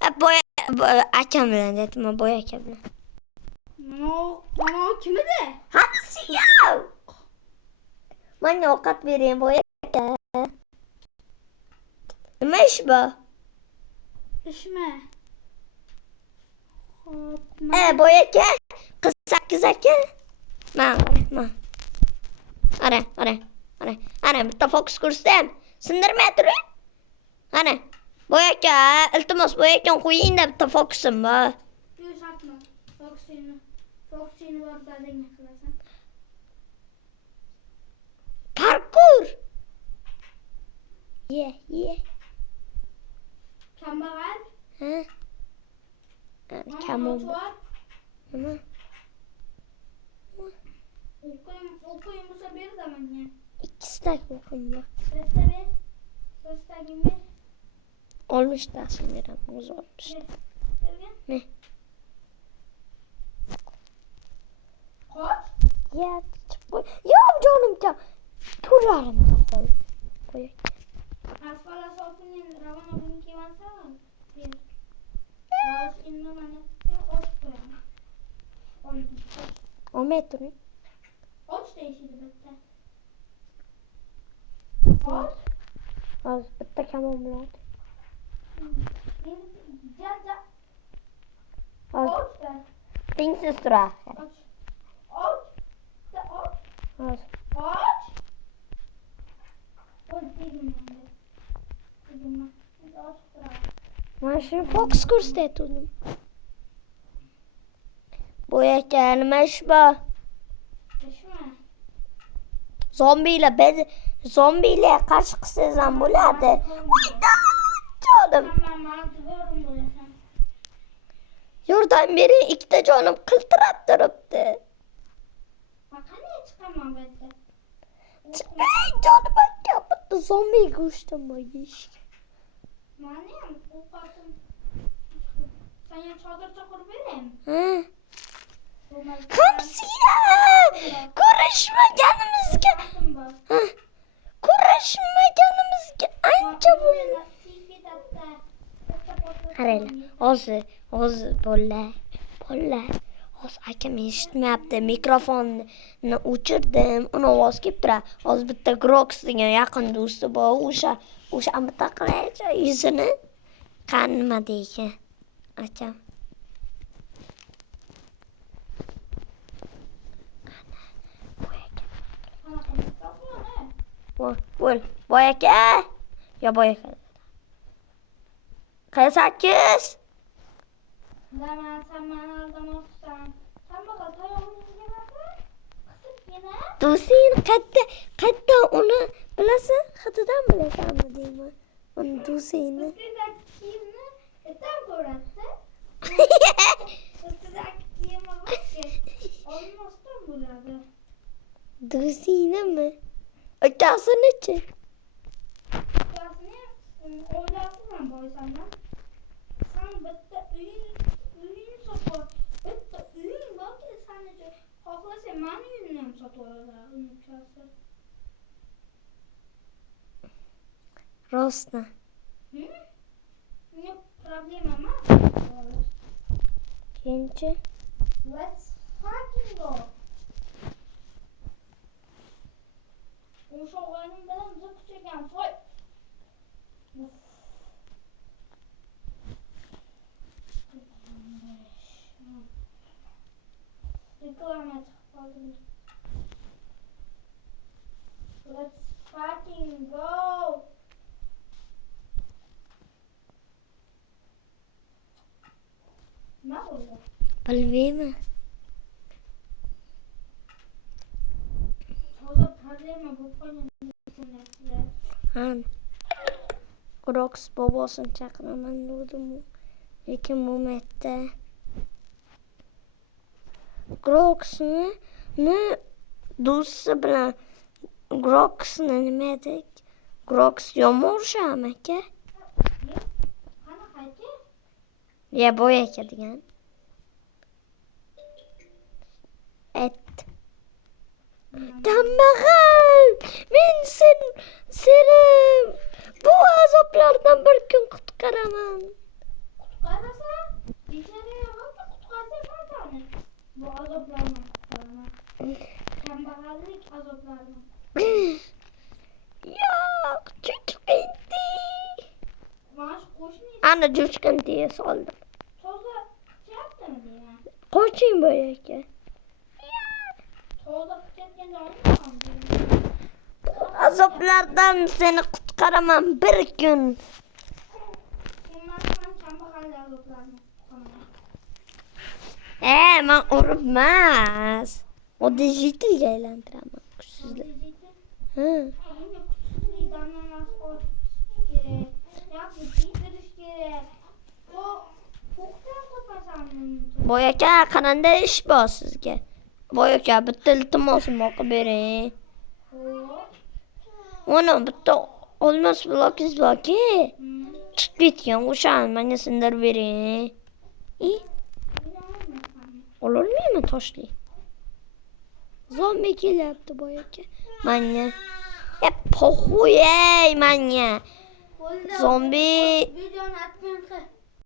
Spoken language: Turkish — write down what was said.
akam bilan akam bilan dedim, boya aka bilan. Mana kim edi? Hamsi ya. Menga ovqat bering boya aka. Nima ish bu? İşmi? Hop. Boya aka, qiz 8 aka. Mana. Ana, bitta fokus ko'rsam, sindirmay turing. Ana, boya aka, iltimos boya akani qo'ying-da, bitta fokusim bor. Yo'q, shartmi? Fokusini bor dadangga qilasan. Parkur. Ye. Kambag'al. Ha? Kamon. Nima? O'qiyim bo'lsa berda menga. 2 stak o'qim bor. Birta ber. Birtagin ber. 60 tasini beraman, o'zi 60. Bergin. Ne? Qoch. Ya, yo'q jonim kam. Turlarimda qol. Qo'y. Asfala sofinin ravana buniki varsa ber. Qoch endi mana och qo'yaman. Olmay turing. Och deyishdi bitta. Och. Hozir bitta kamon bilan. Ja. Hozir Och da. tengsiz tura. Och. Och. Da och. Hozir. Och. Och dedim endi. Dedim och tura. Mana shu fokus ko'rsatdim. Boya aka, nima ish bor? İşmi? Zombilar qarshi qilsangiz ham bo'ladi. Voyda, jonim. Tamam, duvarım bo'lasan. Yordam bering, ikkita jonim qiltirab turibdi. Qanday chiqaman bu yerda? Chiqay jonim aka, bitta zombi go'shtim bor yeyishga. Mani ham ovqatim. Senga chodircha qurib beraymi? Ha? Hamsiya! Ko'rishmaganimizga ancha bo'ldi. Qaranglar, hozir bolalar. Hozir akam eshitmayapti. Mikrofonni o'chirdim. Uni ovoz kelib turadi. Hozir bitta Grox degan yaqin do'sti bor. O'sha bitta qilaycha yuzini nima deydi akam. Boya aka. Ya boya aka. Q8. Zaman sen bana aldamoqsan. Sen bana tayog'ini yemasan? Qisibgina. Do'sting qayerda uni bilasan? Hididan bilasanmi deyman. Uni do'stingni. Ustidagi kiyimni etam ko'radi. Ustidagi kiyimi borki, olmasdan bo'ladi. Do'stingnimi? Akasini-chi? Ukasini o'ylabman boysandan. Sen bitta uying sotib, bitta uying borki, sen xohlasang meni uyimni ham sotib olasan, ukasi. Rostmi? Yo'q, problema emas. Keyinchi? Let's fucking go. O'sha o'g'lim bilan biz kuchagan foy. Reklama chiqib qoldi. Let's fucking go. Nima bo'ldi? Bilmayman. Hozir problema bo'lib qolgan. Ha. Grox bobosini chaqiraman dedim. Lekin mo'matda Groxni do'sti bilan Groxni nima dedik? Grox yomon urishami aka? Qanaqa aka? Ya boya aka degan. Kambag'al, men seni bu azoblardan bir kun qutqaraman. qutqarasa, bechoraya bo'lsa qutqarsa matani. Bu azoblarni qutqaraman. Kambag'allik azoblarini. Yo'q, cho'chqindi. Mana shu qo'shni Ana cho'chqindiga soldim. toza qilyaptimi deyman. Qoching bu yerga. Toza qilayotganda olmayman. Azoblardan seni qutqaraman bir kun. Men kambag'allik azoblarini qutqaraman. Men uribmas. Oddiy aylantiraman. Kuchsizlar. Ha. Endi kuchsizlik damlamas kerak. Yoki bildirish kerak. Bu huquqdan topasan. Boy aka, qanday ish bor sizga? Boy aka, bitta iltimosim o'qib bering. Mana bitta olmos blokingiz borki, chiqib ketgan. O'shani menga sindirib bering. Ololmayman toshli. Zombi kelyapti boy aka. Menga. Poxuy, menga. Zombi. Videoni atmang.